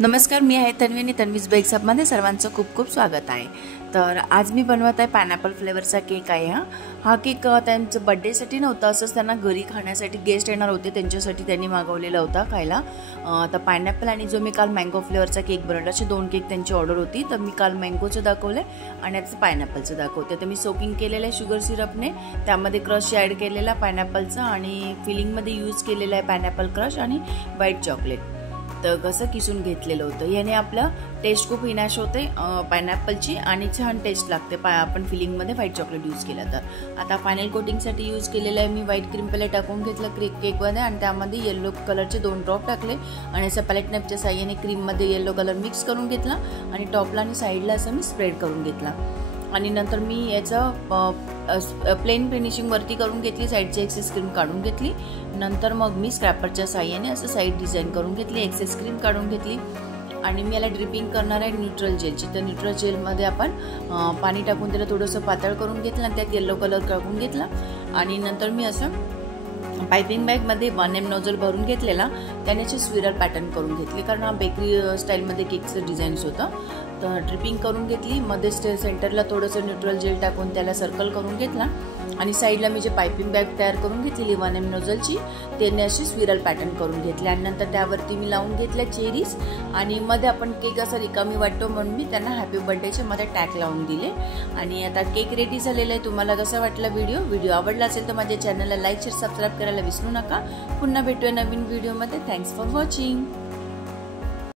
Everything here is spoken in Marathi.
नमस्कार, मी आहे तन्वी. तन्वीज बेक्स हबमध्ये सर्वांचं खूप खूप स्वागत आहे. तर आज मी बनवत आहे पायनॅपल फ्लेवरचा केक आहे. हा केक त्यांचं बर्थडेसाठी नव्हता, असंच त्यांना घरी खाण्यासाठी गेस्ट येणार होते, त्यांच्यासाठी त्यांनी मागवलेला होता खायला. तर पायनॅपल आणि जो मी काल मँगो फ्लेवरचा केक बनवला, असे 2 केक त्यांची ऑर्डर होती. तर मी काल मँगोचं दाखवलं आणि आता पायनॅपलचं दाखवते. तर मी सोकिंग केलेलं आहे शुगर सिरपने, त्यामध्ये क्रश ॲड केलेला पायनॅपलचा आणि फिलिंगमध्ये यूज केलेला आहे पायनॅपल क्रश आणि व्हाईट चॉकलेट. तर कसं किसून घेतलेलं होतं. याने आपलं टेस्ट खूप इनॅश होते पायनॅपलची आणि छान टेस्ट लागते आपण फिलिंगमध्ये व्हाईट चॉकलेट यूज केलं तर. आता फायनल कोटिंगसाठी यूज केलेलं आहे मी व्हाईट क्रीम पहिले टाकून घेतलं केकमध्ये आणि त्यामध्ये येलो कलरचे 2 ड्रॉप टाकले आणि असं पॅलेट नाईफच्या साह्याने क्रीममध्ये येलो कलर मिक्स करून घेतला आणि टॉपला आणि साईडला असं मी स्प्रेड करून घेतला. आणि नंतर मी याचं प्लेन फिनिशिंग वरती करून घेतली, साईडची एक्सेस क्रीम काढून घेतली. नंतर मग मी स्क्रॅपरच्या साह्याने असं साईड डिझाईन करून घेतली, एक्सेस क्रीम काढून घेतली. आणि मी याला ड्रिपिंग करणार आहे न्यूट्रल जेलची. तर न्यूट्रल जेलमध्ये आपण पाणी टाकून त्याला थोडंसं पातळ करून घेतलं आणि त्यात येलो कलर टाकून घेतला. आणि नंतर मी असं पायपिंग बॅगमध्ये 1M नोझल भरून घेतलेला, त्याने अशी स्विरल पॅटर्न करून घेतली, कारण हा बेकरी स्टाईलमध्ये केकचं डिझाईन्स होतं. तर ड्रिपिंग करून घेतली, मध्ये सेंटरला थोडंसं न्यूट्रल जेल टाकून त्याला सर्कल करून घेतला आणि साईडला मी जे पायपिंग बॅग तयार करून घेतलेली 1M नोझलची, त्याने अशी स्विरल पॅटर्न करून घेतली. आणि नंतर त्यावरती मी लावून घेतल्या चेरीज आणि मध्ये आपण केक असा रिकामी वाटतो म्हणून मी त्यांना हॅपी बर्थडेचे मध्ये टॅग लावून दिले. आणि आता केक रेडी झालेला आहे. तुम्हाला कसा वाटला व्हिडिओ आवडला असेल तर माझ्या चॅनलला लाईक शेअर सबस्क्राईब करायला विसरू नका. पुन्हा भेटूया नवीन व्हिडिओमध्ये. Thanks for watching.